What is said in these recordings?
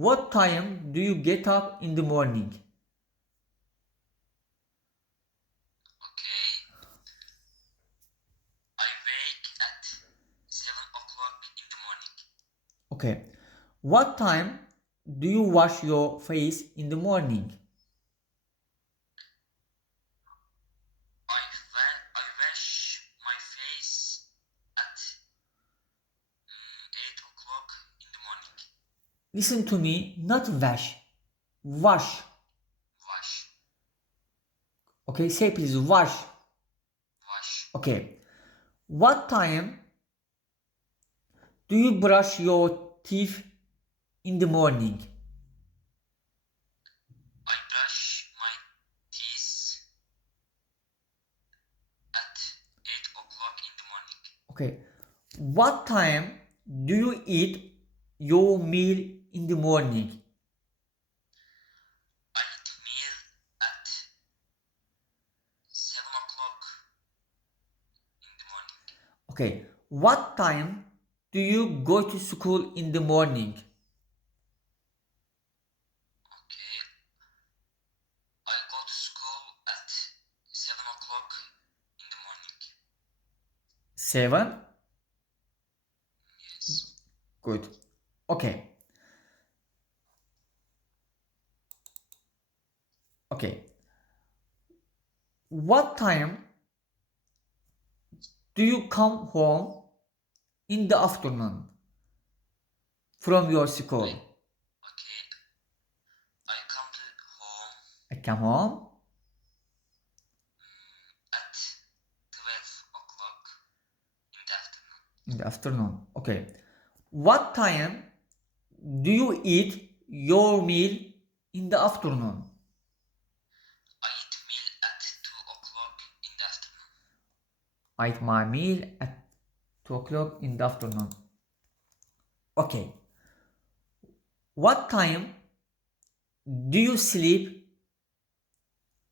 What time do you get up in the morning? Okay. I wake at 7 o'clock in the morning. Okay. What time do you wash your face in the morning? I wash my face at 8 o'clock in the morning. Listen to me, not wash. Wash. Wash. Okay, say please wash. Wash. Okay. What time do you brush your teeth in the morning? I brush my teeth at 8 o'clock in the morning. Okay. What time do you eat your meal in the morning? I eat meal at 7 o'clock in the morning. Okay. What time do you go to school in the morning? Okay. I go to school at 7 o'clock in the morning. 7. Yes. Good. Okay. Okay. What time do you come home in the afternoon from your school? Okay. I come to home I come home at 12 o'clock in the afternoon. in the afternoon. Okay. What time do you eat your meal in the afternoon? I eat meal at 2 o'clock in the afternoon. I eat my meal at 2 o'clock in the afternoon. Okay. What time do you sleep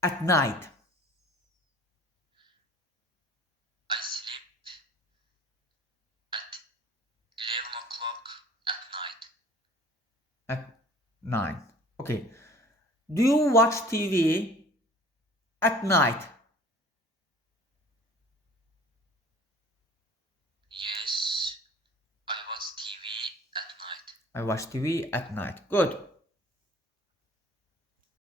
at night? I sleep at 11 o'clock at night. At 9. Okay. Do you watch TV at night? Yes, I watch TV at night. I watch TV at night. Good.